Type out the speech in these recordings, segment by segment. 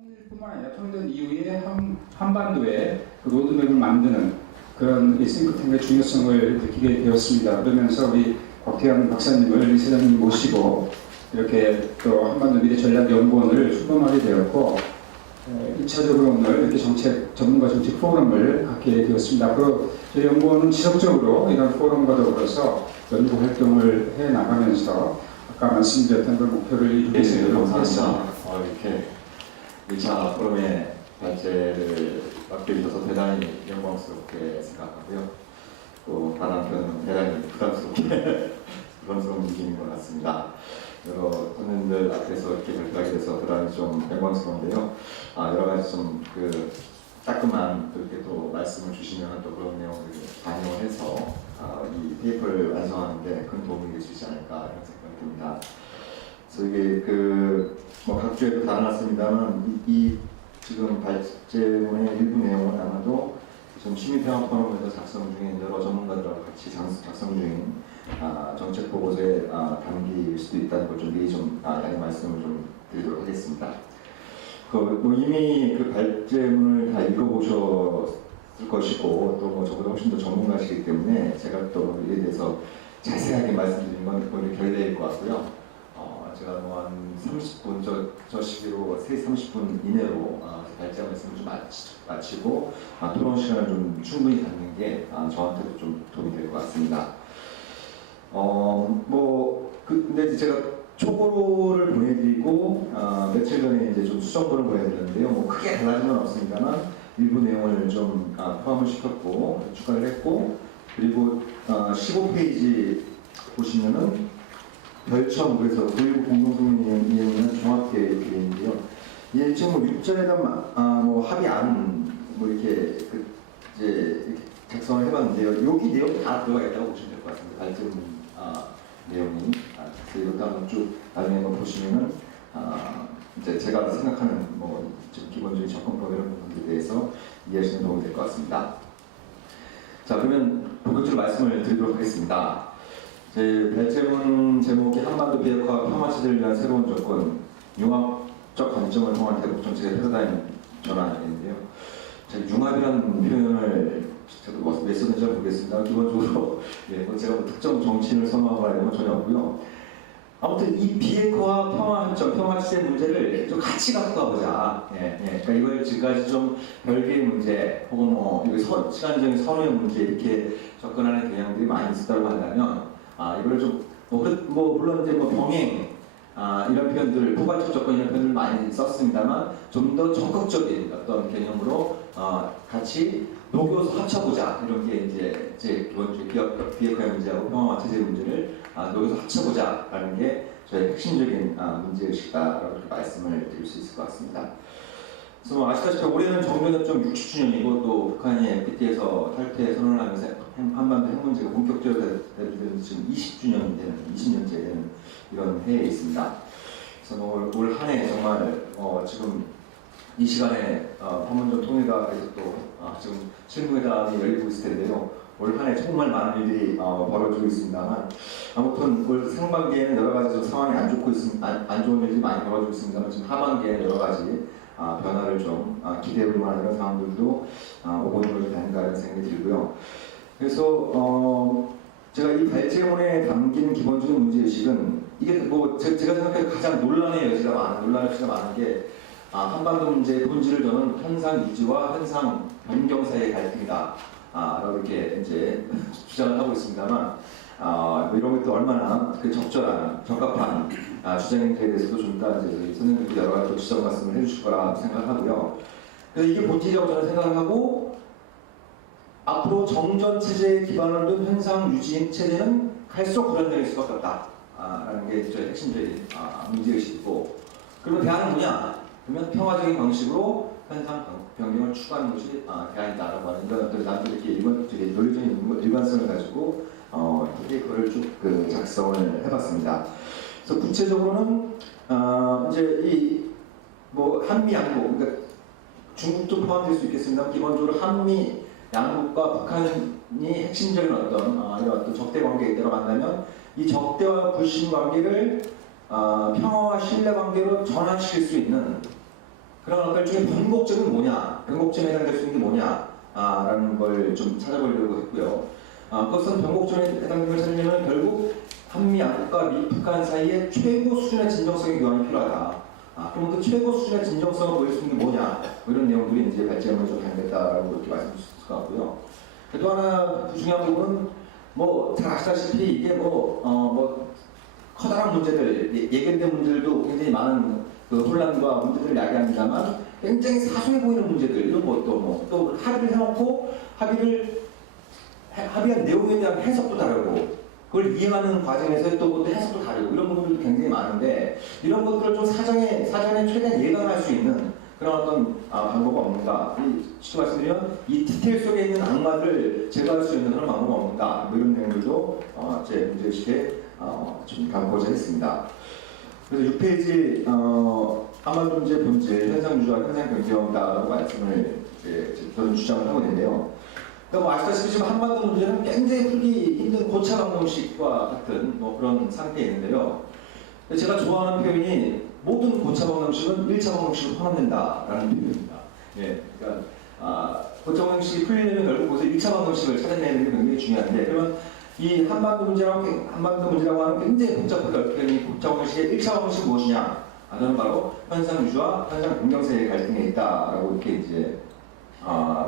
통일뿐만 아니라 통일된 이후에 한반도에 그 로드맵을 만드는 그런 싱크탱크의 중요성을 느끼게 되었습니다. 그러면서 우리 곽태양 박사님을 이사장님 모시고 이렇게 또 한반도 미래 전략연구원을 출범하게 되었고 1차적으로 오늘 이렇게 전문가 정책 포럼을 갖게 되었습니다. 앞으로 저희 연구원은 지속적으로 이런 포럼과 더불어서 연구 활동을 해 나가면서 아까 말씀드렸던 그 목표를 이루기 위해서 감사합니다. 이렇게 1차 포럼의 발제를 맡게 주셔서 대단히 영광스럽게 생각하고요. 또 다른 한편은 대단히 부담스러운 느낌인 것 같습니다. 여러 선생님들 앞에서 이렇게 발표하게 돼서 대단히 좀 영광스러운데요. 여러 가지 좀 따끔한 그렇게 또 말씀을 주시면 또 그런 내용을 반영을 해서 이 페이퍼를 완성하는데 큰 도움이 될 수 있지 않을까 이런 생각이 듭니다. 그래서 이게 각주에도 달아놨습니다만 이 지금 발제문의 일부 내용은 아마도 지금 시민평화 포럼에서 작성 중인 여러 전문가들하고 같이 작성 중인 정책 보고서에 담길 수도 있다는 걸 좀 미리 양해 말씀을 좀 드리도록 하겠습니다. 이미 그 발제문을 다 읽어보셨을 것이고 또 저보다 훨씬 더 전문가시기 때문에 제가 또 이에 대해서 자세하게 말씀드리는 건 거의 결례일 것 같고요. 제가 한 30분, 저 시기로 3, 30분 이내로 발제 말씀을 좀 마치고 토론 시간을 좀 충분히 갖는 게 저한테도 좀 도움이 될 것 같습니다. 근데 제가 초고를 보내드리고 며칠 전에 이제 좀 수정본을 보내드렸는데요. 크게 달라진 건 없습니다만 일부 내용을 좀 포함을 시켰고 추가를 했고 그리고 15페이지 보시면은 별첨 그래서 9.19 공동성명 이행은 종합계 이렇게 되어 있는데요. 이게 지금 6절에다 합의안 이렇게 이제 작성을 해봤는데요. 여기 내용 다 들어가 있다고 보시면 될 것 같습니다. 발전 내용이 그래서 이것도 쭉 나중에 한번 보시면은 이제 제가 생각하는 좀 기본적인 접근법 이런 부분에 대해서 이해하시는 도움이 될 것 같습니다. 자, 그러면 본격적으로 말씀을 드리도록 하겠습니다. 제 발제문 제목이 한반도 비핵화 평화체제를 위한 새로운 조건, 융합적 관점을 통한 대북 정책의 패러다임 전환인데요. 제가 융합이라는 표현을 저도 왜 쓰는지 잘 모르겠습니다. 기본적으로 제가 특정 정치인을 선호하거나 이런 건 전혀 없고요. 아무튼 이 비핵화와 평화체제 문제를 좀 같이 갖고 가보자. 그러니까 이걸 지금까지 좀 별개의 문제 혹은 시간적인 선호의 문제 이렇게 접근하는 경향들이 많이 있었다고 한다면 이걸 좀 물론 이제 병행 이런 표현들, 포괄적 조건 이런 표현을 많이 썼습니다만 좀 더 적극적인 어떤 개념으로 같이 녹여서 합쳐보자 이런 게 이제 기본적인 비핵화의 문제하고 평화 체제 문제를 녹여서 합쳐보자라는 게 저의 핵심적인 문제의식이다라고 이렇게 말씀을 드릴 수 있을 것 같습니다. 그래서 아시다시피 올해는 정면협정 60주년이고 또 북한이 NPT에서 탈퇴 선언을 하면서 한반도 핵 문제가 본격적으로 되는 지금 20주년이 되는 20년째 되는 이런 해에 있습니다. 그래서 올 한 해 정말 지금 이 시간에 판문점 통일가에서 또 지금 실무회담이 열리고 있을 텐데요. 올 한 해 정말 많은 일들이 벌어지고 있습니다만 아무튼 올 상반기에는 여러 가지 상황이 안 좋은 일들이 많이 벌어지고 있습니다만 지금 하반기에는 여러 가지 변화를 좀 기대해 볼 만한 이런 상황들도 오고 있는 것이 아닌가 이런 생각이 들고요. 그래서 제가 이 발제문에 담긴 기본적인 문제의식은 이게 제가 생각해 가장 논란의 여지가 많은 게 한반도 문제의 본질을 저는 현상 유지와 현상 변경 사이의 갈등이다. 라고 이렇게 이제 주장을 하고 있습니다만 이런 것도 얼마나 적합한 주장인지에 대해서도 좀 이따 이제 선생님들도 여러 가지 지적 말씀을 해주실 거라 생각하고요. 그래서 이게 본질이라고 저는 생각을 하고 앞으로 정전 체제에 기반을 둔 현상 유지 체제는 갈수록 불안정할 수밖에 없다라는 게 저의 핵심적인 문제의식이고 그러면 대안은 뭐냐? 그러면 평화적인 방식으로 현상 변경을 추구하는 것이 대안이다라고 하는 이런 어떤 남들에게 논리적인 일관성을 가지고 이렇게 그걸 쭉 작성을 해봤습니다. 그래서 구체적으로는 이제 한미 양국, 그러니까 중국도 포함될 수 있겠습니다. 기본적으로 한미 양국과 북한이 핵심적인 이런 적대 관계에 들어간다면 이 적대와 불신 관계를 평화와 신뢰 관계로 전환시킬 수 있는 그런 어떤 중에 변곡점이 뭐냐, 변곡점에 해당될 수 있는 게 뭐냐, 라는 걸 좀 찾아보려고 했고요. 그것은 변곡점에 해당되는 걸 찾으려면 결국 한미 양국과 미, 북한 사이에 최고 수준의 진정성의 교환이 필요하다. 그럼 그 최고 수준의 진정성을 보일 수 있는 게 뭐냐, 뭐 이런 내용들이 이제 발전을 좀 당겼다라고 이렇게 말씀드릴 수 있을 것 같고요. 또 하나 중요한 부분은 뭐 잘 아시다시피 이게 뭐 커다란 문제들, 예견된 문제들도 굉장히 많은 그 혼란과 문제들을 야기합니다만 굉장히 사소해 보이는 문제들 이런 것도 또 합의를 해놓고 합의한 내용에 대한 해석도 다르고 그걸 이해하는 과정에서 또 그것도 해석도 다르고 이런 부분들도 굉장히 많은데 이런 것들을 좀 사전에 최대한 예감할 수 있는 그런 어떤 방법이 없는가? 쉽게 말씀드리면 이 디테일 속에 있는 악마들을 제거할 수 있는 그런 방법이 없는가? 뭐 이런 내용들도 제 문제의식에 좀 담고자 했습니다. 그래서 6페이지 한반도 문제 본질, 현상유지와 현상변경이다라고 말씀을 저는 주장을 하고 있는데요. 그러니까 뭐 아시다시피 지금 한반도 문제는 굉장히 풀기 힘든 고차 방정식과 같은 뭐 그런 상태에 있는데요. 제가 좋아하는 표현이 모든 고차 방정식은 1차 방정식으로 포함된다라는 표현입니다. 예, 그러니까 고차 방정식이 풀리려면 결국 거기서 1차 방정식을 찾아내는 게 굉장히 중요한데 그러면 이 한반도 문제라고 하는 굉장히 복잡하게 얽혀있는 이 고차 방정식의 1차 방정식이 무엇이냐? 저는 바로 현상 유지와 현상 변경 사이의 갈등에 있다라고 이렇게 이제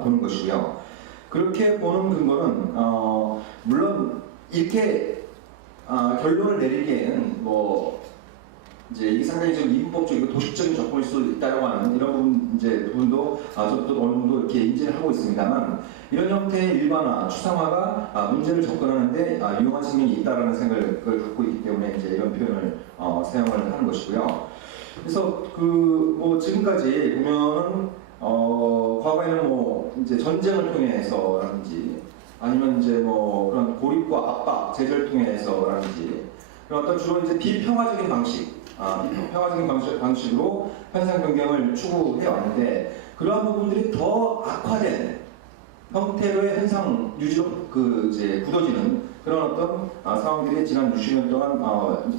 보는 것이고요. 그렇게 보는 근거는 물론 이렇게 결론을 내리기에는 뭐 이제 이게 상당히 좀 이분법적이고 도식적인 접근일 수 있다고 하는 이런 부분도 저도 어느 정도 이렇게 인지를 하고 있습니다만 이런 형태의 일반화, 추상화가 문제를 접근하는데 유용한 측면이 있다라는 생각을 갖고 있기 때문에 이제 이런 표현을 사용을 하는 것이고요. 그래서 뭐 지금까지 보면은 과거에는 뭐 이제 전쟁을 통해서라든지 아니면 이제 뭐 그런 고립과 압박, 제재를 통해서라든지 그런 어떤 주로 이제 비평화적인 방식으로 현상 변경을 추구해 왔는데 그러한 부분들이 더 악화된 형태로의 현상 유지로 이제 굳어지는 그런 어떤 상황들이 지난 60년 동안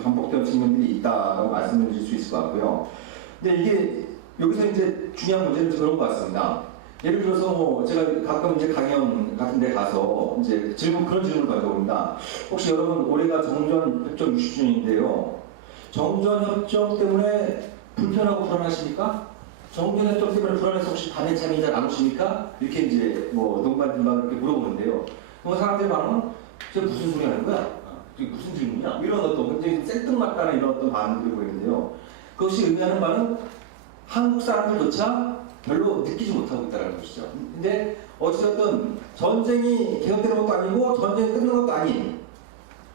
반복된 측면들이 있다라고 말씀을 드릴 수 있을 것 같고요. 근데 이게 여기서 이제 중요한 문제는 그런 것 같습니다. 예를 들어서 뭐 제가 가끔 이제 강연 같은 데 가서 이제 그런 질문을 가져옵니다. 혹시 여러분 올해가 정전협정 60주년인데요. 정전협정 때문에 불편하고 불안하십니까? 정전협정 때문에 불안해서 혹시 밤에 잠이 잘 안 오십니까? 이렇게 이제 뭐 농반진반 이렇게 물어보는데요. 그럼 사람들이 말하면 저 무슨 소리 하는 거야? 그게 무슨 질문이야? 이런 어떤 굉장히 생뚱맞다는 이런 어떤 반응들이 보이는데요. 그것이 의미하는 바는 한국 사람들조차 별로 느끼지 못하고 있다는 것이죠. 근데 어찌됐든 전쟁이 개혁되는 것도 아니고 전쟁이 끝난 것도 아닌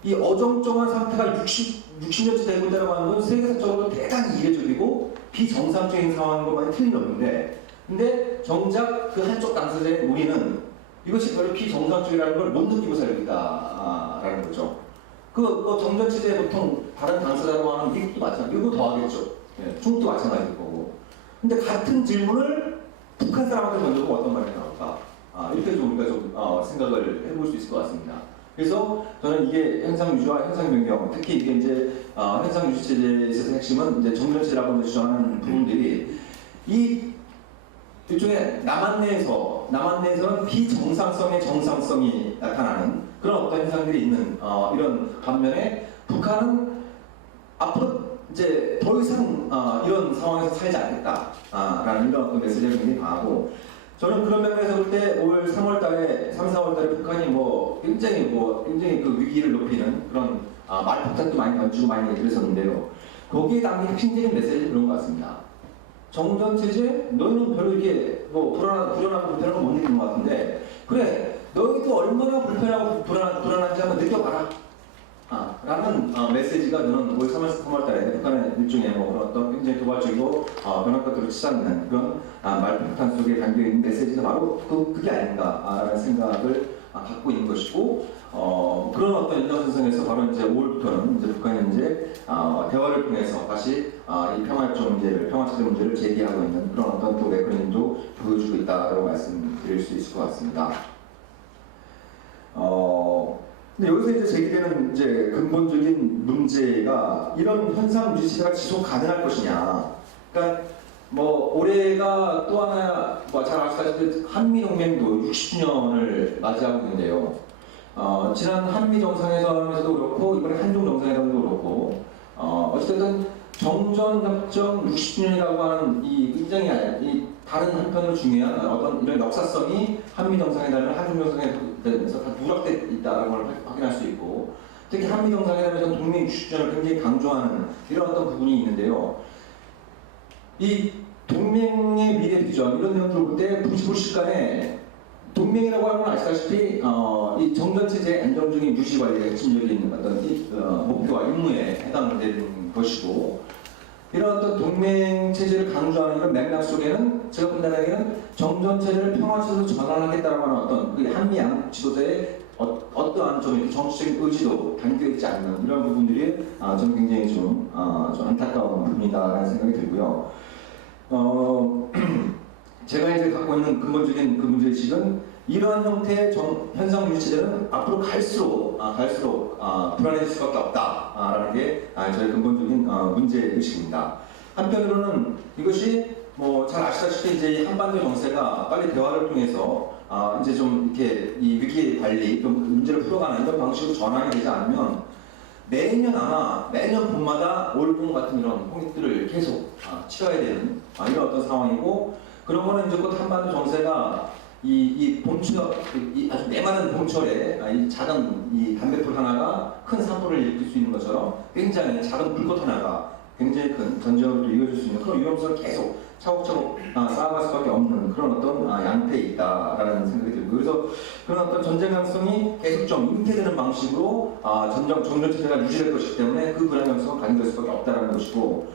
이 어정쩡한 상태가 60년째 되고 있다는 건 세계사적으로 대단히 이례적이고 비정상적인 상황인 것만이 틀림없는데 근데 정작 그 한쪽 당사자인 우리는 이것이 별로 비정상적이라는 걸 못 느끼고 살고 있다라는 거죠. 그 정전체제 보통 다른 당사자로 하는 미국도 마찬가지고 미국도 더 하겠죠. 예, 중국도 마찬가지일 거고. 근데 같은 질문을 북한 사람한테 던져보면 어떤 말이 나올까? 이렇게 좀 우리가 좀 생각을 해볼 수 있을 것 같습니다. 그래서 저는 이게 현상 유지와 현상 변경, 특히 이게 이제 현상 유지 체제에서 핵심은 이제 정전체제라고 주장하는 부분들이 이 일종의 남한내에서는 비정상성의 정상성이 나타나는 그런 어떤 현상들이 있는 이런 반면에 북한은 앞으로 이제 더 이상 이런 상황에서 살지 않겠다라는 이런 어떤 메시지가 굉장히 강하고 저는 그런 면에서 볼 때 올 3월달에 3, 4월달에 북한이 굉장히 그 위기를 높이는 그런 말폭탄도 많이 던지고 많이 그랬었는데요. 거기에 담긴 핵심적인 메시지는 그런 것 같습니다. 정전체제 너희는 별로 이게 불안하고 불편하고 못 느끼는 것 같은데 그래 너희도 얼마나 불편하고 불안한지 한번 느껴봐라. 라는 메시지가 저는 올 3월달에 북한의 일종의 그런 어떤 굉장히 도발적이고 변화가도로 치닫는 그런 말폭탄 속에 담겨있는 메시지가 바로 그게 아닌가라는 생각을 갖고 있는 것이고 그런 어떤 연장선상에서 바로 이제 5월부터는 이제 북한이 이제 대화를 통해서 다시 이 평화체제 문제를 제기하고 있는 그런 어떤 또 메커니즘도 보여주고 있다고 말씀드릴 수 있을 것 같습니다. 근데 여기서 이제 제기되는 이제 근본적인 문제가 이런 현상 유지 체제가 지속 가능할 것이냐. 그러니까 뭐 올해가 또 하나 뭐 잘 아시다시피 한미 동맹도 60주년을 맞이하고 있는데요. 지난 한미 정상회담에서도 그렇고 이번에 한중 정상회담도 그렇고 어쨌든 정전협정 60주년이라고 하는 이 굉장히 이 다른 한편으로 중요한 어떤 이런 역사성이 한미 정상회담이나 한중 정상회담에서 다 누락돼 있다는 걸 확인할 수 있고, 특히 한미 정상회담에서 동맹 60주년을 굉장히 강조하는 이런 어떤 부분이 있는데요. 이 동맹의 미래 비전 이런 내용들을 볼 때 불시간에 동맹이라고 하는 건 아시다시피 이 정전체제의 안정적인 유지 관리가 핵심적인 어떤 목표와 임무에 해당되는 것이고, 이런 어떤 동맹 체제를 강조하는 이런 맥락 속에는 제가 판단하기에는 정전체제를 평화체제로 전환하겠다라고 하는 어떤 그 한미 양국 지도자의 어떠한 좀 이렇게 정치적인 의지도 담겨있지 않는 이런 부분들이 저는 굉장히 좀 안타까운 부분이다라는 생각이 들고요. 제가 이제 갖고 있는 근본적인 그 문제의식은 이러한 형태의 현상 유지체제는 앞으로 갈수록 불안해질 수밖에 없다라는 게 저의 근본적인 문제의식입니다. 한편으로는 이것이 뭐 잘 아시다시피 이제 한반도 정세가 빨리 대화를 통해서 이제 좀 이렇게 이 위기 관리 좀 문제를 풀어가는 이런 방식으로 전환이 되지 않으면 매년 봄마다 올봄 같은 이런 홍익들을 계속 치러야 되는 이런 어떤 상황이고, 그런 거는 이제 곧 한반도 정세가 이 봄철, 이 아주 메마른 봄철에 이 작은 이 담배불 하나가 큰 산불을 일으킬 수 있는 것처럼 굉장히 작은 불꽃 하나가 굉장히 큰 전쟁으로 이어질 수 있는 그런 위험성을 계속 차곡차곡 쌓아갈 수밖에 없는 그런 어떤 양태에 있다라는 생각이 들고, 그래서 그런 어떤 전쟁 가능성이 계속 좀 임대되는 방식으로 정전체제가 유지될 것이기 때문에 그 불안정성을 가져갈 수밖에 없다는 것이고,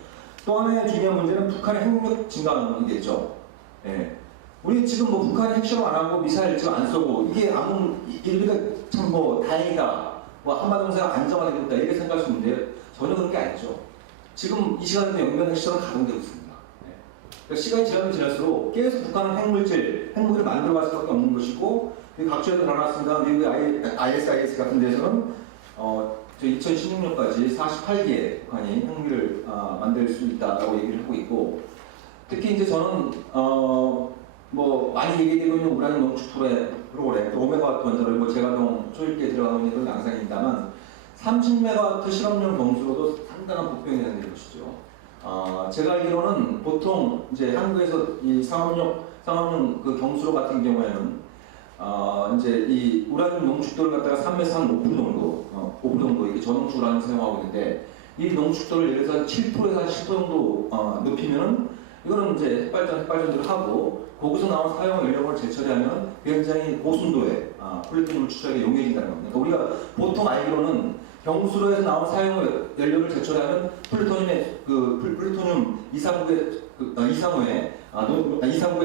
또 하나의 중요한 문제는 북한의 핵무력 증강이겠죠. 예. 우리 지금 뭐 북한이 핵실험 안 하고 미사일 지금 안 쏘고 이게 우리가 참 뭐 다행이다, 뭐 한반도 정세가 안정화되고 있다 이렇게 생각할 수 있는데 전혀 그런 게 아니죠. 지금 이 시간에도 영변 핵실험은 가동되고 있습니다. 그러니까 시간이 지나면 지날수록 계속 북한은 핵무기를 만들어갈 수밖에 없는 것이고, 각주에도 나왔습니다. 미국의 ISIS 같은 데서는 2016년까지 48개의 북한이 핵무기를 만들 수 있다라고 얘기를 하고 있고, 특히 이제 저는 뭐 많이 얘기되고 있는 우라늄 농축 프로그램, 또 오메가와트 원자로 뭐 제가동 초일기에 들어가고 있는 그런 양상입니다만 30메가와트 실험용 경수로도 상당한 복병이 되는 것이죠. 제가 알기로는 보통 이제 한국에서 이 상업용 그 경수로 같은 경우에는 이제 이 우라늄 농축도를 갖다가 3에서 한 5% 정도, 5% 정도 이게 저농축 우라늄 사용하고 있는데, 이 농축도를 예를 들어서 7%에서 한 10% 정도 높이면은 이거는 이제 핵발전을 하고 거기서 나온 사용 연료를 재처리하면 굉장히 고순도의 플루토늄을 추출하기 용이해진다는 겁니다. 그러니까 우리가 보통 알기로는 경수로에서 나온 사용 연료를 재처리하면 플루토늄의 플루토늄 235의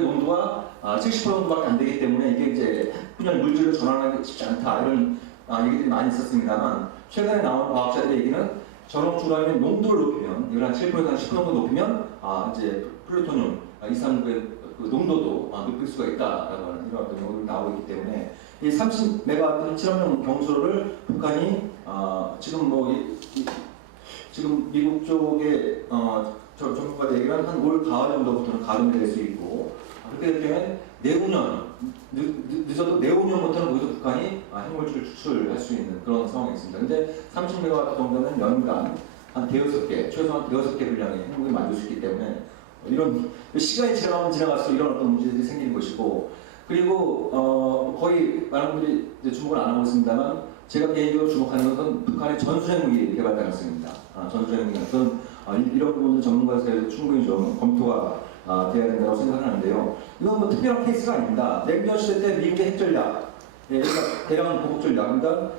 농도가 70% 정도밖에 안 되기 때문에 이게 이제 핵분열 물질로 전환하기 쉽지 않다 이런 얘기들이 많이 있었습니다만, 최근에 나온 과학자들의 얘기는 저런 우라늄의 농도를 높이면, 이걸 한 7%에서 한 10% 정도 높이면 이제 플루토늄 239의 그 농도도 높일 수가 있다라고 하는 이런 어떤 연구가 나오고 있기 때문에, 이 30메가와트 실험용 경수로를 북한이 지금 지금 미국 쪽에 정부가 얘기는 한 올 가을 정도부터는 가동될 수 있고, 그렇게 될 경우에 내후년 늦어도 내후년부터는 거기서 북한이 핵물질을 추출할 수 있는 그런 상황이 있습니다. 근데 30메가와트 정도는 연간 한 대여섯 개, 최소한 대여섯 개 분량의 핵무기를 만들 수 있기 때문에 이런 시간이 지나갈수록 이런 어떤 문제들이 생기는 것이고, 그리고 거의 많은 분들이 이제 주목을 안 하고 있습니다만, 제가 개인적으로 주목하는 것은 북한의 전술핵무기 개발 가능성입니다. 전술핵무기 같은 이런 부분들 전문가에서 충분히 좀 검토가 돼야 된다고 생각하는데요. 이건 뭐 특별한 케이스가 아닙니다. 냉전 시대 때 미국의 핵전략, 그러니까 대량 보복 전략, 그러니까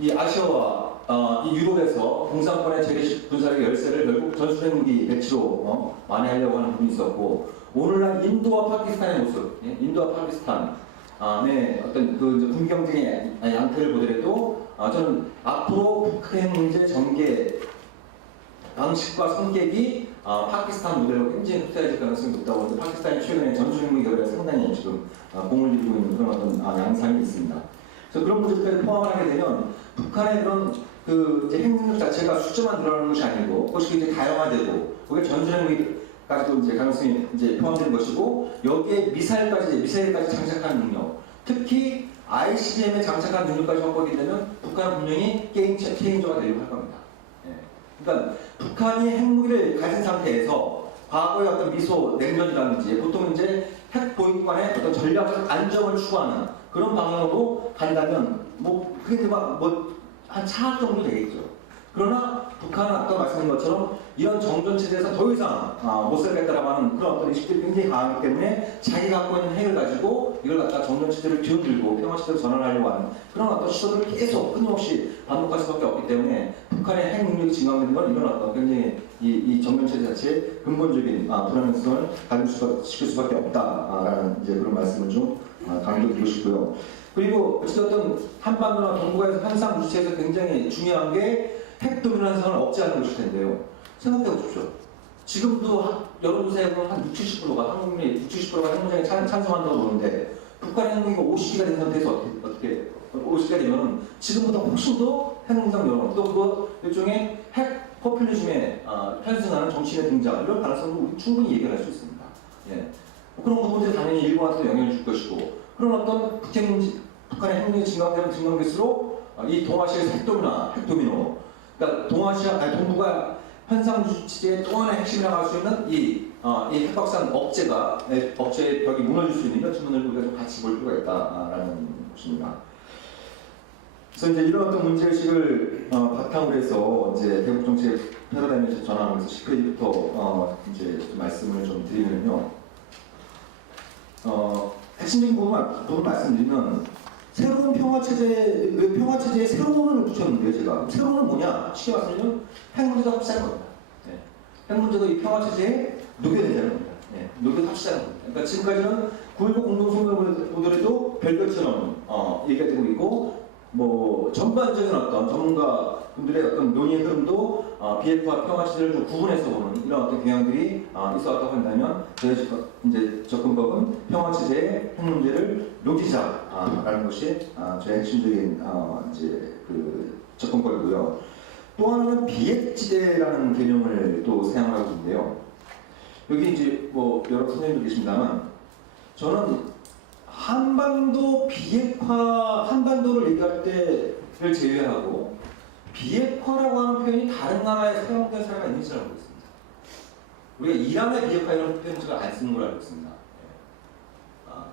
이 아시아와 이 유럽에서 공산권의 재래식 군사력 열세를 결국 전술핵무기 배치로 만회하려고 하는 부분이 있었고, 오늘날 인도와 파키스탄의 모습, 인도와 파키스탄의 어떤 그 군경쟁의 양태를 보더라도 저는 앞으로 북핵 문제 전개 방식과 성격이 파키스탄 모델로 굉장히 흡사해질 가능성이 높다고 하는데, 파키스탄이 최근에 전술핵무기 개발에 상당히 지금 공을 들이고 있는 그런 어떤 양상이 있습니다. 그래서 그런 문제들까지 포함하게 되면 북한의 그런 그 이제 핵능력 자체가 숫자만 늘어나는 것이 아니고 그것이 이제 다양화되고, 그게 전술핵무기 가지고 이제 가능성이 이제 포함된 것이고 여기에 미사일까지 장착하는 능력, 특히 ICBM에 장착한 능력까지 확보하게 되면 북한은 분명히 게임 체인저가 되려고 할 겁니다. 예. 그러니까 북한이 핵무기를 가진 상태에서 과거의 어떤 미소 냉전이라든지 보통 이제 핵 보유 간의 어떤 전략적 안정을 추구하는 그런 방향으로 간다면 뭐 그게 뭐한 차악 정도 되겠죠. 그러나 북한은 아까 말씀드린 것처럼 이런 정전체제에서 더 이상 못 살겠다라고 하는 그런 어떤 의식들이 굉장히 강하기 때문에 자기가 갖고 있는 핵을 가지고 이걸 갖다 정전체제를 뒤흔들고 평화시대로 전환하려고 하는 그런 어떤 시도들을 계속 끊임없이 반복할 수밖에 없기 때문에 북한의 핵 능력이 증강되는 건 이런 어떤 굉장히 이 정전체제 자체의 근본적인 불안정성을 가중시킬 수밖에 없다라는 이제 그런 말씀을 좀 강조드리고 싶고요. 그리고 어쨌든 한반도나 동북아에서 현상 주체에서 굉장히 중요한 게 핵도민 현상을 억제하는 것일 텐데요. 생각해 보십시오. 지금도 여론조사에 보면 한 60-70%가 한국민이 60-70%가 핵무장에 찬성한다고 보는데 북한의 핵무기가 50기가 된 상태에서 어떻게 50기가 되면 지금보다 훨씬 더 핵무장 여론 또 그거 일종의 핵 포퓰리즘에 편승하는 정치인의 등장 이런 가능성도 충분히 예견할 수 있습니다. 예. 그런 부분들이 당연히 일본한테도 영향을 줄 것이고 그런 어떤 북한의 핵무기 증강되면 증강될수록 이 동아시아의 핵도미노 그러니까 동북아 현상 주체의 또 하나의 핵심이라고 할 수 있는 이 핵박산 억제의 벽이 무너질 수 있는 이런 측면을 우리가 좀 같이 볼 필요가 있다라는 것입니다. 그래서 이제 이런 어떤 문제의식을 바탕으로 해서 이제 대북 정책 패러다임을 전환하면서 10페이지부터 이제 좀 말씀을 좀 드리면요. 핵심적인 부분 말씀드리면 새로운 평화체제에 새로운을 붙였는데요, 제가. 새로운은 뭐냐? 쉽게 말씀드리면 핵문제도 합치자는 겁니다. 네. 핵문제도 이 평화체제에 녹여내자는 겁니다. 네. 녹여 합치자는 겁니다. 그러니까 지금까지는 9.19 공동성명보더라도 별별처럼 얘기가 되고 있고, 뭐 전반적인 어떤 전문가분들의 어떤 논의의 흐름도 비핵화 평화체제를 좀 구분해서 보는 이런 어떤 경향들이 있어왔다고 한다면 저희 이제 접근법은 평화체제의 핵 문제를 녹이자라는 것이 저의 핵심적인 이제 그 접근법이고요. 또 하나는 비핵지대라는 개념을 또 사용하고 있는데요. 여기 이제 뭐 여러 선생님도 계십니다만 저는 한반도를 얘기할 때를 제외하고 비핵화라고 하는 표현이 다른 나라에 사용된 사례가 있는지 잘 모르겠습니다. 우리가 이란의 비핵화 이런 표현을 잘 안 쓰는 걸로 알고 있습니다.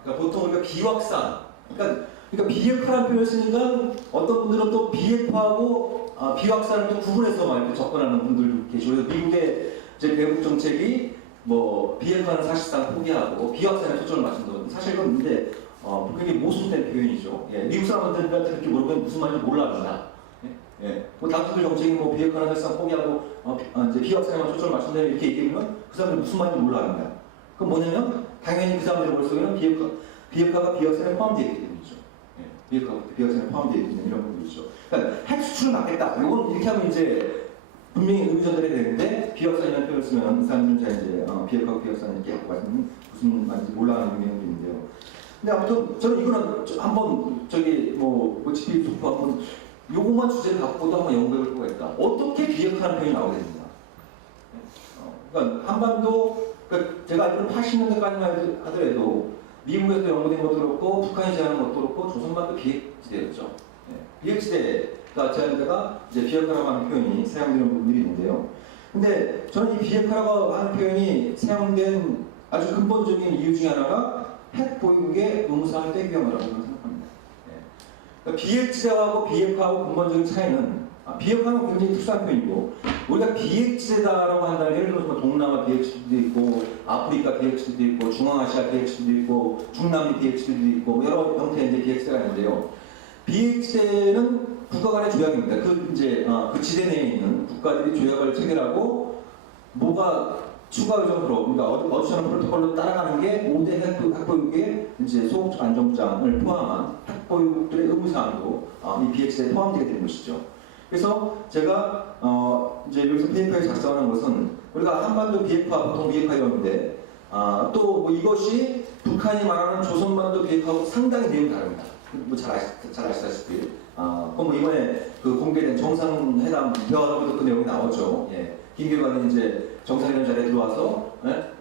그러니까 보통 우리가 비확산, 그러니까 비핵화라는 표현을 쓰니까 어떤 분들은 또 비핵화하고 비확산을 또 구분해서 막 이렇게 접근하는 분들도 계시고 미국의 이제 대북 정책이 뭐 비핵화는 사실상 포기하고 비확산에 초점을 맞춘다. 사실 그건 근데 굉장히 모순된 표현이죠. 예, 미국 사람들한테 그렇게 물어보면 무슨 말인지 몰라합니다. 예, 뭐 당신들 정책이 뭐 비핵화는 사실상 포기하고 이제 비확산에만 초점을 맞춘다 이렇게 얘기하면 그 사람들 무슨 말인지 몰라합니다. 그건 뭐냐면 당연히 그 사람들 머릿속에는 비핵화가 비확산에 포함되어 있기 때문이죠. 예, 비핵화에 포함되어 있는 이런 부분이죠. 그러니까 핵 수출을 막겠다. 이건 이렇게 하면 이제 분명히 의미전달이 되는데 비확산이라는 표현을 쓰면 그 사람들은 이제 비핵화하고 비확산 이렇게 말씀은 무슨 말인지 몰라하는 경향도 있는데요. 근데 아무튼 저는 이거는 한번 GP 소프 한번 요것만 주제를 갖고도 한번 연구해볼 필요가 있다. 어떻게 비핵화하는 표현이 나오게 됩니다. 그러니까 한반도 제가 알기로는 80년대까지만 하더라도 미국에서 연구된 것도 그렇고 북한이 제안한 것도 그렇고 조선반도 비핵지대였죠. 비핵지대가 제안되다가 이제 비핵화라고 하는 표현이 사용되는 부분들이 있는데요. 근데 저는 이 비핵화라고 하는 표현이 사용된 아주 근본적인 이유 중에 하나가 핵 보유국의 의무사항을 떼기 위함이라고 생각합니다. 그러니까 비핵지대하고 비핵화하고 근본적인 차이는 비핵화는 굉장히 특수한 표현이고 우리가 비핵지대다라고 한다면 예를 들어서 동남아 비핵지대도 있고 아프리카 비핵지대도 있고 중앙아시아 비핵지대도 있고 중남미 비핵지대도 있고 여러 형태의 이제 비핵지대가 있는데요. 비핵지대는 국가 간의 조약입니다. 그 지대 내에 있는 국가들이 조약을 체결하고 뭐가 추가 의정으로 그러니까 어디서는 프로토콜로 따라가는 게 5대 핵보유국의 이제 소극적 안정장을 포함한 핵보유국들의 의무사항도 이 BH에 포함되게 되는 것이죠. 그래서 제가 이제 여기서 페이퍼에 작성하는 것은 우리가 한반도 비핵화, 보통 비핵화였는데 또 뭐 이것이 북한이 말하는 조선반도 비핵화하고 상당히 내용이 다릅니다. 뭐 잘 아시다시피 그럼 뭐 이번에 그 공개된 정상회담 대화로도 그 내용이 나왔죠. 예. 김계관이 이제 정상이라는 자리에 들어와서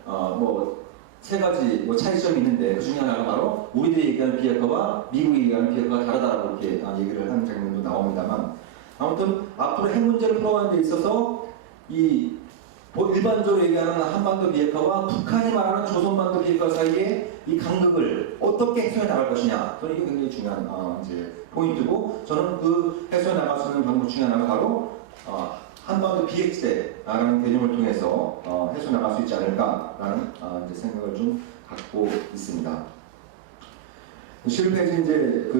뭐 세 가지 뭐 차이점이 있는데 그 중에 하나가 바로 우리들이 얘기하는 비핵화와 미국이 얘기하는 비핵화가 다르다라고 이렇게 얘기를 하는 장면도 나옵니다만 아무튼 앞으로 핵 문제를 풀어가는 데 있어서 이 일반적으로 얘기하는 한반도 비핵화와 북한이 말하는 조선반도 비핵화 사이에 이 간극을 어떻게 해소해 나갈 것이냐, 저는 이게 굉장히 중요한 이제 포인트고, 저는 그 해소해 나갈 수 있는 방법 중에 하나가 바로 한반도 비핵시대라는 개념을 통해서 해소 나갈 수 있지 않을까라는 이제 생각을 좀 갖고 있습니다. 실패지 이제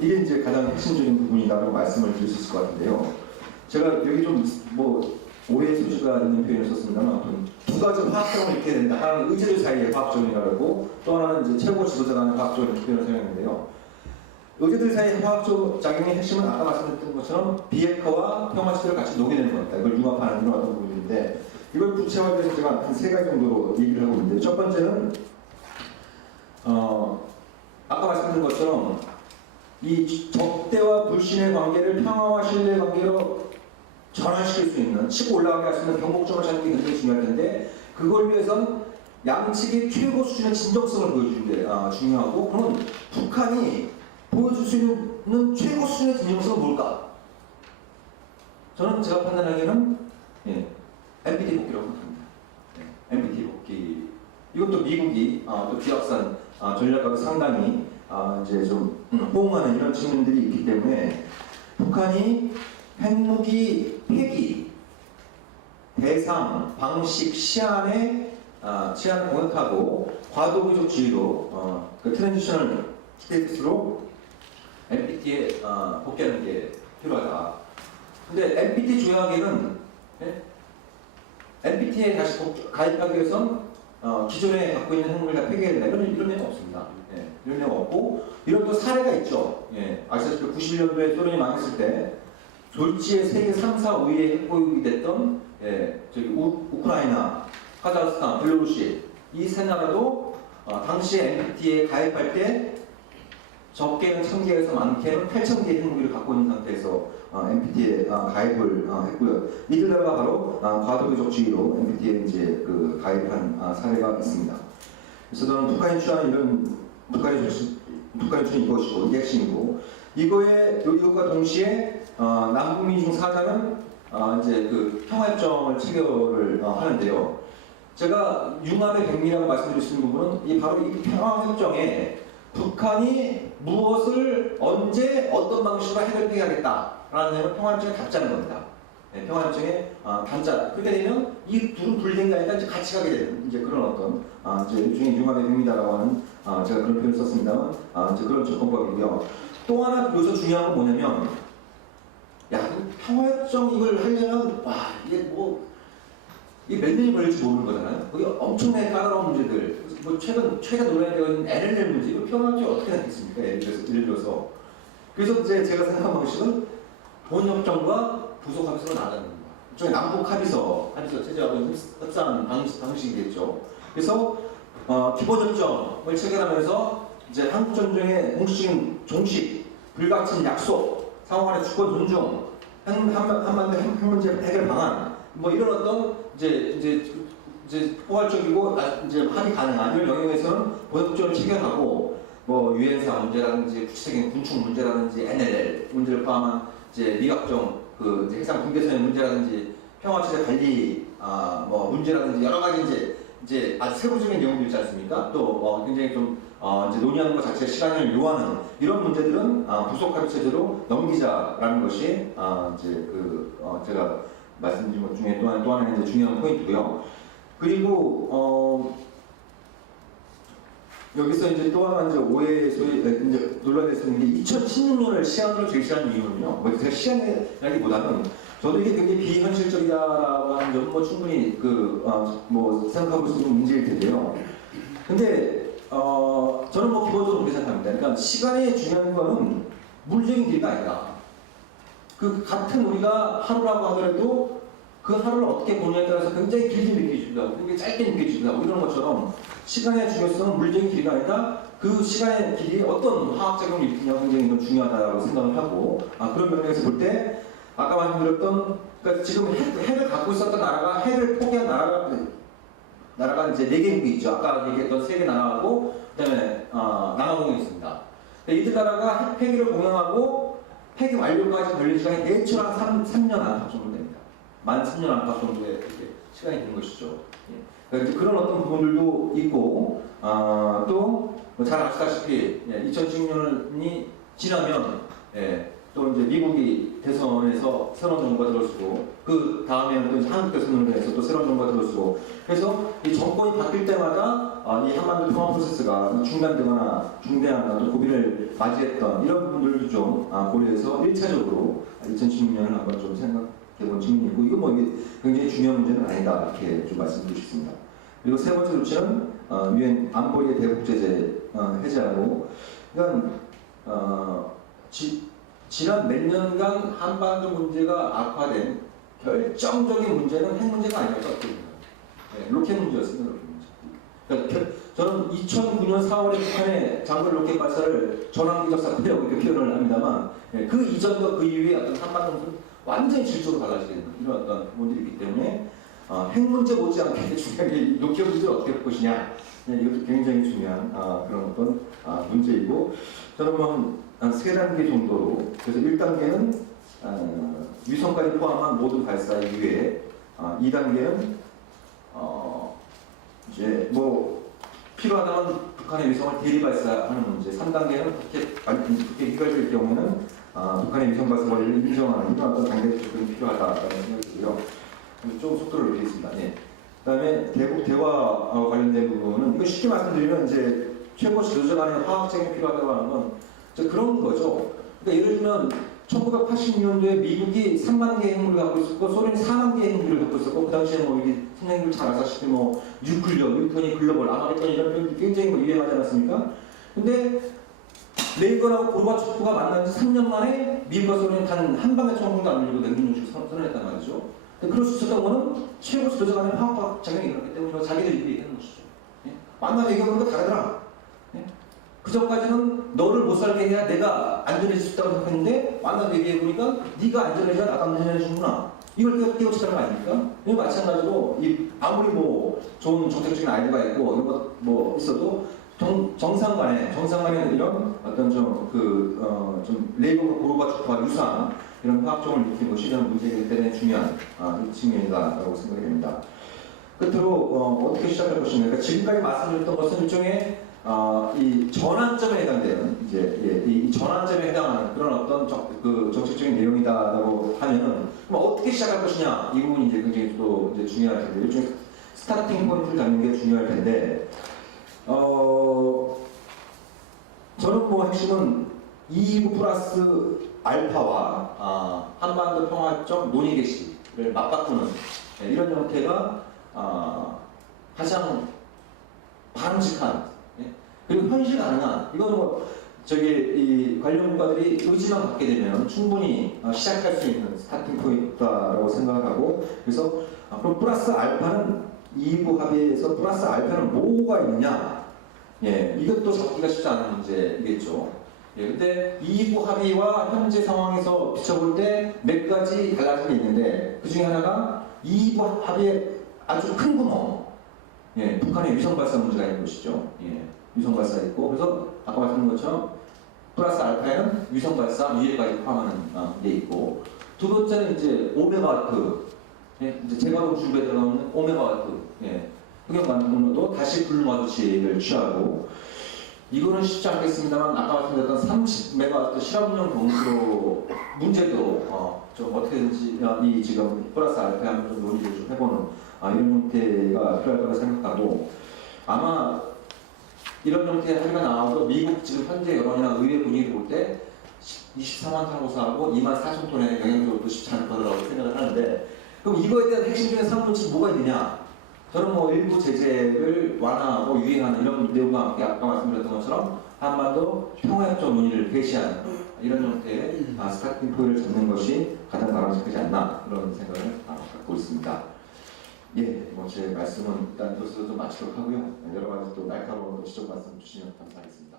이게 이제 가장 핵심적인 부분이라고 말씀을 드릴 수 있을 것 같은데요. 제가 여기 좀 뭐 오해의 소지가 있는 표현을 썼습니다만 아무튼 두 가지 화학적으로 이렇게 된다. 하나는 의제들 사이의 화학적이라고 또 하나는 이제 최고 지도자라는 화학적인 표현을 사용했는데요. 의제들 사이의 화학적 작용의 핵심은 아까 말씀드렸던 것처럼 비핵화와 평화시대를 같이 녹여내는 겁니다. 이걸 융합하는 그런 어떤 부분인데 이걸 구체화해서 제가 한 세 가지 정도로 얘기를 하고 있는데 첫 번째는 아까 말씀드린 것처럼 이 적대와 불신의 관계를 평화와 신뢰의 관계로 전환시킬 수 있는, 치고 올라가게 할 수 있는 경복점을 찾는 게 굉장히 중요할 텐데 그걸 위해선 양측이 최고 수준의 진정성을 보여주는 게 중요하고, 그러면 북한이 보여줄 수 있는 최고 수준의 진정성은 뭘까? 저는 제가 판단하기에는 NPT 복귀라고 생각합니다. NPT 복귀. 이것도 미국이 또 비확산 전략가로 상당히 이제 좀 호응하는 이런 측면들이 있기 때문에 북한이 핵무기 폐기 대상 방식 시한을 공약하고 과도기적주의로 그 트랜지셔널 스테이트스로 NPT에 복귀하는 게 필요하다. 근데 NPT 조약에는 NPT에 다시 가입하기 위해선 기존에 갖고 있는 핵무기를 다 폐기해야 된다. 이런 내용 없습니다. 이런 내용 없고, 이런 또 사례가 있죠. 아시다시피 91년도에 소련이 망했을 때 졸지에 세계 3, 4, 5위의 핵보유국이 됐던 우크라이나, 카자흐스탄, 벨로루시 이 세 나라도 당시에 NPT에 가입할 때 적게는 1000개에서 많게는 8000개의 핵무기를 갖고 있는 상태에서 NPT에 가입을 했고요. 이들 나라가 바로 과도기적주의로 NPT에 이제 가입한 사례가 있습니다. 그래서 저는 북한이 취하는 이런 북한이 취한 이것이고 이게 핵심이고, 이것과 동시에 남북미 중 사자는 이제 평화협정을 체결을 하는데요. 제가 융합의 백미라고 말씀드릴 수 있는 부분은 바로 이 평화협정에 북한이 무엇을 언제 어떤 방식으로 핵을 폐기하겠다라는 내용을 평화협정에 담자는 겁니다. 평화협정의 단자. 그렇게 되면 이 둘은 분리된 게 아니라 이제 같이 가게 되는 이제 그런 어떤 이제 일종의 융합의 백미다라고 하는 제가 그런 표현을 썼습니다만 이제 그런 접근법이고요. 또 하나 여기서 중요한 건 뭐냐면, 평화협정 이걸 하려면 이게 몇 년이 걸릴지 모르는 거잖아요. 거기 엄청나게 까다로운 문제들, 뭐 최근 논의되어 있는 NLL 문제, 이거 평화협정이 어떻게 되겠습니까? 예를 들어서. 그래서 이제 제가 생각한 방식은 본협정과 부속합의서로 나가는 겁니다. 일종의 남북 합의서 체제하고 협상 방식이겠죠. 그래서 기본협정을 체결하면서 이제 한국전쟁의 공식적인 종식, 불가침 약속, 상호간의 주권 존중, 한반도 핵 문제 해결 방안, 뭐 이런 어떤 이제 포괄적이고 이제 합의 가능한 이런 영역에서는 본협정을 체결하고, 뭐 유엔사 문제라든지 구체적인 군축 문제라든지 NLL 문제를 포함한 이제 미각정 이제 해상 분계선의 문제라든지 평화체제 관리 뭐 문제라든지 여러 가지 이제 아주 세부적인 내용들 있지 않습니까? 또 굉장히 좀 이제 논의하는 것 자체에 시간을 요하는 이런 문제들은 부속합의 체제로 넘기자라는 것이 이제 제가 말씀드린 것 중에 또 하나의 이제 중요한 포인트고요. 그리고 여기서 이제 또 하나 이제 이제 논란될 수 있는 게 2016년을 시한으로 제시한 이유는요. 뭐 제가 시한이라기보다는 저도 이게 굉장히 비현실적이다라고 하는 점은 뭐 충분히 뭐 생각해볼 수 있는 문제일 텐데요. 근데 저는 뭐 기본적으로 그렇게 생각합니다. 그러니까 시간이 중요한 거는 물리적인 길이가 아니라 같은 우리가 하루라고 하더라도 그 하루를 어떻게 보느냐에 따라서 굉장히 길게 느껴지기도 하고 굉장히 짧게 느껴지기도 하고 이런 것처럼 시간의 중요성은 물리적인 길이가 아니라 그 시간의 길이 어떤 화학작용을 일으키냐가 굉장히 좀 중요하다고 생각을 하고, 그런 면에서 볼 때 아까 말씀드렸던, 그러니까 지금 핵을 갖고 있었던 나라가 나라가 이제 4개 국이 있죠. 아까 얘기했던 3개 나라하고 그다음에 남아공이 있습니다. 이들 나라가 폐기를 공영하고 폐기 완료까지 걸릴 시간이 대충 한 3년 안팎 정도 됩니다. 만 3년 안팎 정도의 시간이 되는 것이죠. 예. 그러니까 그런 어떤 부분들도 있고 또잘 아시다시피 2016년이 지나면 또 이제 미국이 대선에서 새로운 정부가 들어서고 그 다음에는 또 이제 한국 대선으로 해서 또 새로운 정부가 들어서고 그래서 이 정권이 바뀔 때마다 이 한반도 평화 프로세스가 중단되거나 중대한 또 고비를 맞이했던 이런 부분들도 좀 고려해서 1차적으로 2016년을 한번 좀 생각해본 측면이 있고 이거 뭐 이게 굉장히 중요한 문제는 아니다 이렇게 좀 말씀드리고 싶습니다. 그리고 세 번째 조치는 유엔 안보리의 대북 제재 해제하고 이건 지난 몇 년간 한반도 문제가 악화된 결정적인 문제는 핵 문제가 아니었거든요. 로켓 문제였습니다. 로켓 문제. 그러니까 저는 2009년 4월에 북한의 장거리 로켓 발사를 전황기적 사건이라고 이렇게 표현을 합니다만 그 이전과 그 이후에 어떤 한반도는 완전히 질적으로 달라지게 되는 이런 어떤 부분들이기 때문에 핵 문제 못지않게 중요한 게 로켓 문제를 어떻게 볼 것이냐 이것도 굉장히 중요한 그런 어떤 문제이고 저는 뭐 한 3단계 정도로 그래서 1단계는 위성까지 포함한 모든 발사 이후에 2단계는 이제 뭐 필요하다면 북한의 위성을 대리 발사하는 문제 3단계는 그렇게 휘갈릴 경우에는 북한의 위성 발사 원리를 인정하는 이런 어떤 단계적 접근이 필요하다는 생각이 들고요. 좀 속도를 올리겠습니다. 예. 그다음에 대북 대화 관련된 부분은 이거 쉽게 말씀드리면 이제 최고 지도자 간의 화학쟁이 필요하다고 하는 건 그런 거죠. 그러니까 예를 들면 1986년도에 미국이 3만 개의 핵무기를 갖고 있었고 소련이 4만 개의 핵무기를 갖고 있었고 그 당시에 뭐 이게 선생님들 잘 아시다시피 뭐 뉴클리어, 뉴턴이 글로벌, 아마겟돈 이런 표현이 굉장히 뭐 유행하지 않았습니까? 근데 레이건하고 고르바초프가 만난 지 3년 만에 미국과 소련이 단 한 방의 총공도 안 밀고 냉전 중식을 선언했단 말이죠. 그럴 수 있었던 거는 최고 지도자 간의 화학 작용이 일어났기 때문에 자기들이 얘기하는 것이죠. 만나면 얘기하는 거 다르더라. 그 전까지는 너를 못 살게 해야 내가 안전해질 수 있다고 생각했는데 만나서 얘기해보니까 네가 안전해져야 나도 안전해지는구나. 이걸 깨우치다는 거 아닙니까? 마찬가지로 아무리 뭐 좋은 정책적인 아이디어가 있고 이런 것 뭐 있어도 정상 간에 이런 어떤 좀 레이건과 고르바초프와 유사한 이런 화학종을 일으키는 것이 이런 문제이기 때문에 중요한 측면이다라고 생각이 됩니다. 끝으로 어떻게 시작할 것인가? 그러니까 지금까지 말씀드렸던 것은 일종의 이 전환점에 해당되는 이 전환점에 해당하는 그런 어떤 정책적인 내용이다라고 하면은 그럼 어떻게 시작할 것이냐 이 부분이 이제 굉장히 또 이제 중요할 텐데 일종의 스타팅 포인트를 잡는 게 중요할 텐데 저는 뭐 핵심은 229 플러스 알파와 한반도 평화협정 논의 개시를 맞바꾸는 이런 형태가 가장 바람직한 그리고 현실 가능한 이거는 뭐 이 관련 국가들이 의지만 갖게 되면 충분히 시작할 수 있는 스타팅 포인트다라고 생각하고 그래서 그럼 플러스 알파는 229 합의에서 플러스 알파는 뭐가 있느냐 이것도 잡기가 쉽지 않은 문제겠죠. 근데 229 합의와 현재 상황에서 비춰볼 때 몇 가지 달라진 게 있는데 그 중에 하나가 229 합의의 아주 큰 구멍 북한의 위성 발사 문제가 있는 것이죠. 위성 발사 있고 그래서 아까 말씀드린 것처럼 플러스 알파에는 위성 발사 유해까지 포함하는 게 있고 두 번째는 이제 5메가와트 이제 재가동 준비에 들어가는 5메가와트 흑연 만들어도 다시 불마조치를 취하고 이거는 쉽지 않겠습니다만 아까 말씀드렸던 30메가와트 실험용 공수로 문제도 좀 어떻게든지 이 지금 플러스 알파에 한번 좀 논의를 좀 해보는 이런 형태가 필요할 거라 생각하고 아마 이런 형태의 합의가 나와도 미국 지금 현재 여론이나 의회 분위기 볼 때 24만 톤 고사하고 2만 4천 톤의 영향력도 쉽지 않을 거라고 생각을 하는데 그럼 이거에 대한 핵심적인 상문치 뭐가 있느냐? 저는 뭐 일부 제재를 완화하고 유행하는 이런 내용과 함께 아까 말씀드렸던 것처럼 한반도 평화협정 논의를 개시하는 이런 형태의 스타팅 포인트를 잡는 것이 가장 바람직하지 않나 그런 생각을 갖고 있습니다. 뭐 제 말씀은 일단 이것으로 좀 마치도록 하고요. 여러 가지 또 날카로운 지적 말씀 주시면 감사하겠습니다.